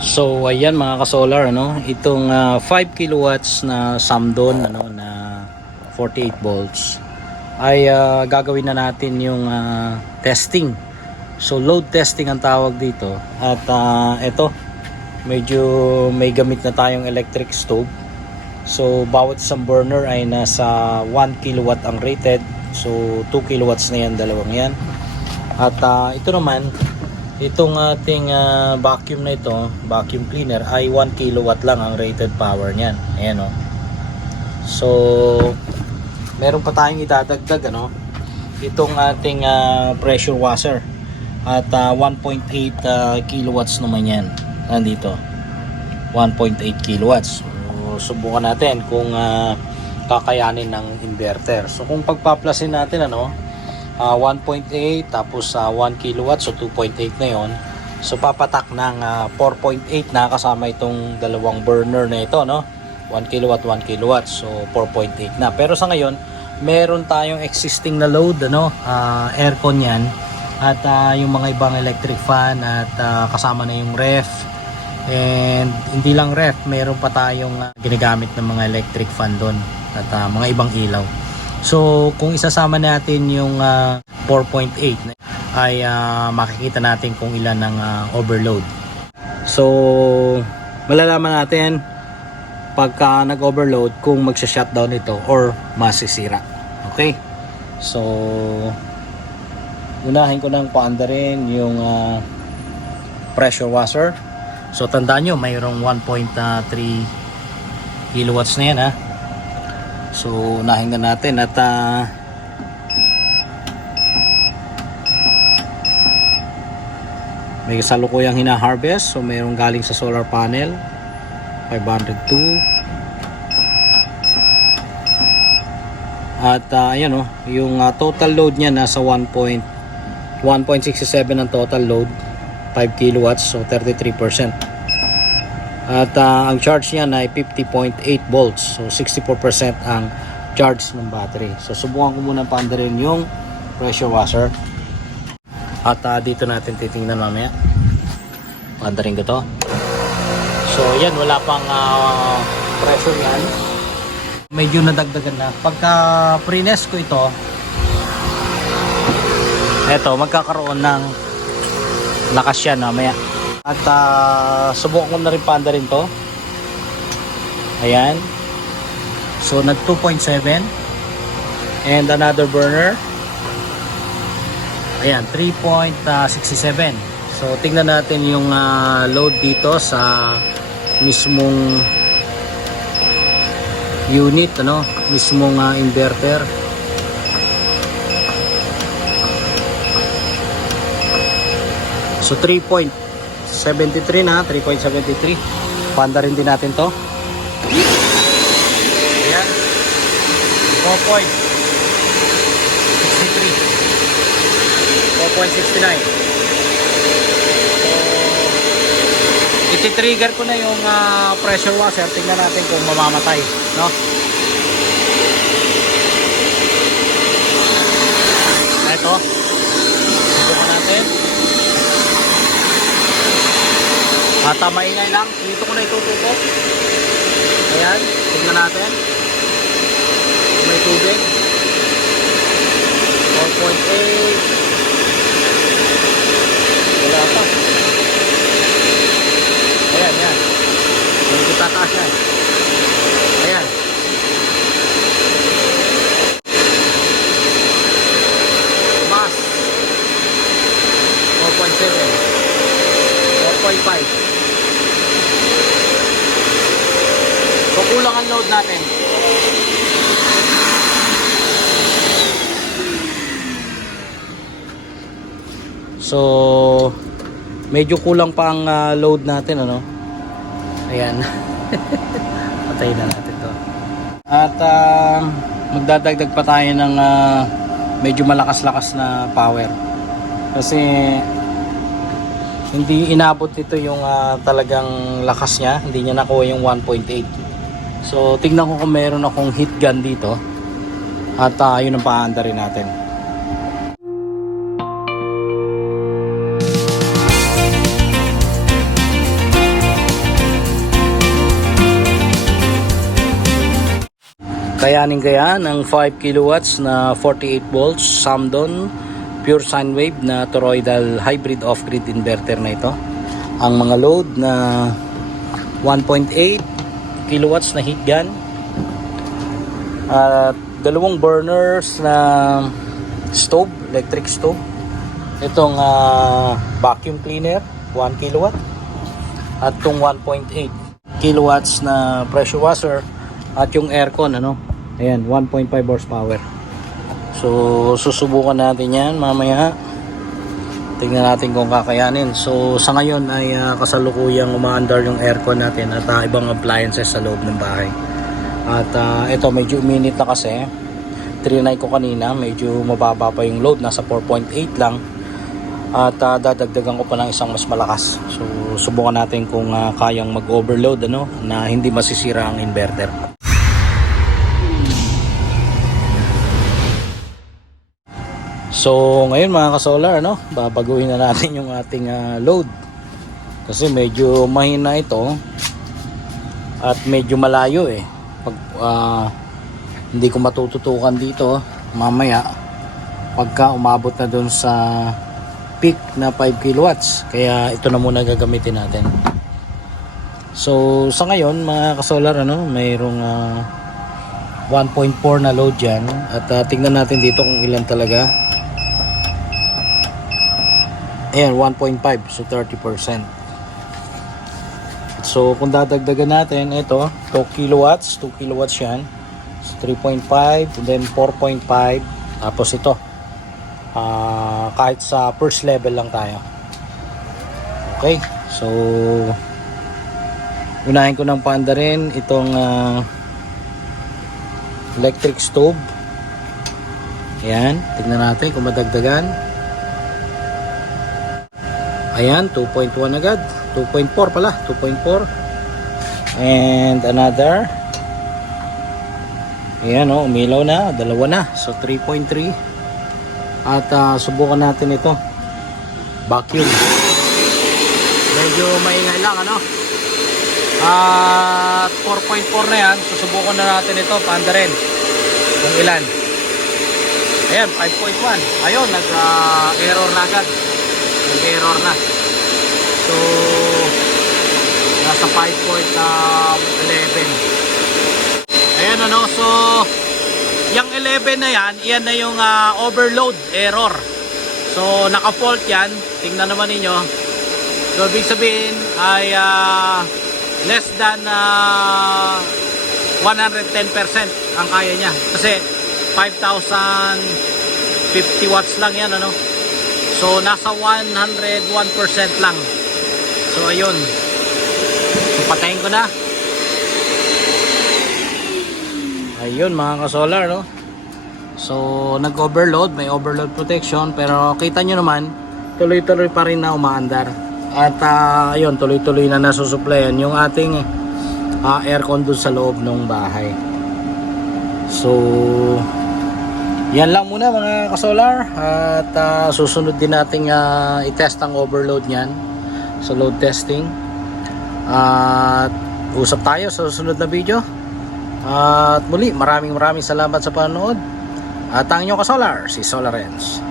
So ayan mga ka-solar, itong 5 kilowatts na Samdon na 48 volts ay gagawin na natin yung testing. So load testing ang tawag dito. At ito, medyo may gamit na tayong electric stove. So bawat isang burner ay nasa 1 kilowatt ang rated. So 2 kilowatts na yan, dalawang yan. At ito naman, itong ating vacuum na ito, vacuum cleaner, ay 1 kilowatt lang ang rated power niyan. Ayan o. So meron pa tayong idadagdag itong ating pressure washer. At 1.8 kilowatts naman yan. Nandito 1.8 kilowatts. So subukan natin kung kakayanin ng inverter. So kung pagpaplasin natin 1.8 tapos 1 kilowatt, so 2.8 na yon. So papatak ng 4.8 na kasama itong dalawang burner na ito 1 kilowatt 1 kilowatt, so 4.8 na. Pero sa ngayon meron tayong existing na load aircon yan at yung mga ibang electric fan at kasama na yung ref. And hindi lang ref, meron pa tayong ginagamit ng mga electric fan doon at mga ibang ilaw. So kung isasama natin yung 4.8 ay makikita natin kung ilan ang overload. So malalaman natin pagka nag-overload kung magsha-shutdown ito or masisira. Okay? So unahin ko nang paandarin yung pressure washer. So tandaan nyo, mayroong 1.3 kilowatts na yan So unahin na natin at may kasalukuyang hina-harvest. So mayroong galing sa solar panel 502. At ayan yung total load niya nasa 1.67 ang total load, 5 kilowatts, so 33%. At ang charge niya ay 50.8 volts, so 64% ang charge ng battery. So subukan ko muna paandarin yung pressure washer. At dito natin titingnan mamaya. Paandarin ko to. So yan, wala pang pressure yan. Medyo nadagdagan na. Pagka pre-nest ko ito, eto, magkakaroon ng lakas yan mamaya. At subukan ko na rin paandarin to. Ayan. So nag 2.7. And another burner. Ayan, 3.67. So tingnan natin yung load dito sa mismong unit, mismong inverter. So 3.73 na, 3.73. Panda rin din natin to. Ayan. 4.69. So iti-trigger ko na yung pressure washer. Tingnan natin kung mamamatay, Ito. Subukan natin. Maingay lang. Dito ko na itututok. Ayan. Tingnan natin. May tubig. 4.8. Wala pa. Ayan, yan. Medyo tataas yan. Ayan. Mas 4.7. 4.5. So kulang ang load natin. So medyo kulang pa ang load natin, Ayan. Patayin na natin to. At magdadagdag pa tayo ng medyo malakas-lakas na power. Kasi hindi inabot nito yung talagang lakas niya. Hindi niya nakuha yung 1.8. So tingnan ko kung meron akong heat gun dito. At yun ang paanda rin natin. Kayanin ng 5 kilowatts na 48 volts Samdon pure sine wave na toroidal hybrid off-grid inverter na ito. Ang mga load na 1.8 kilowatts na heat gun at dalawang burners na stove, electric stove. Itong vacuum cleaner 1 kilowatt at itong 1.8 kilowatts na pressure washer at yung aircon, ano, ayan, 1.5 horsepower. So susubukan natin yan mamaya, tingnan natin kung kakayanin. So sa ngayon ay kasalukuyang umaandar yung aircon natin at ibang appliances sa loob ng bahay. At ito medyo uminit na kasi, trinay ko kanina, medyo mababa pa yung load, nasa 4.8 lang. At dadagdagan ko pa ng isang mas malakas. So subukan natin kung kayang mag-overload, ano, na hindi masisira ang inverter. So ngayon mga ka-solar, ano, babaguhin na natin yung ating load. Kasi medyo mahina ito at medyo malayo eh. Pag hindi ko matututukan dito mamaya pagka umabot na dun sa peak na 5 kilowatts, kaya ito na muna gagamitin natin. So sa ngayon mga ka-solar, ano, mayroong 1.4 na load dyan at tingnan natin dito kung ilan talaga. Ayan, 1.5, so 30%. So kung dadagdagan natin ito, 2 kilowatts yan, so 3.5 and then 4.5, tapos ito kahit sa first level lang tayo. Okay, so unahin ko ng paanda rin itong electric stove. Ayan, tignan natin kung madagdagan. Ayan, 2.1 agad, 2.4 pala, 2.4 and another. Ayan, oh, umilaw na, dalawa na, so 3.3. At subukan natin ito, vacuum. Medyo maingay lang, ano, at 4.4 na yan. Susubukan na natin ito, paanda rin kung ilan. Ayan, 5.1. ayun, nag-error na agad, nag-error na. So nasa 5.11. ayan, ano, so yung 11 na yan, yan na yung overload error. So naka-fault yan, tingnan naman ninyo. So ibig sabihin ay less than 110% ang kaya niya, kasi 5,050 watts lang yan, ano. So nasa 101% lang. So ayun, so patayin ko na. Ayun mga ka-solar, no? So nag-overload, may overload protection, pero kita nyo naman tuloy-tuloy pa rin na umaandar. At ayun, tuloy-tuloy na nasusuplayan yung ating aircon dun sa loob ng bahay. So yan lang muna mga ka-solar. At susunod din nating i-test ang overload nyan sa load testing. At usap tayo sa susunod na video. At muli, maraming salamat sa panonood. At ang inyong ka-solar, si Solarens.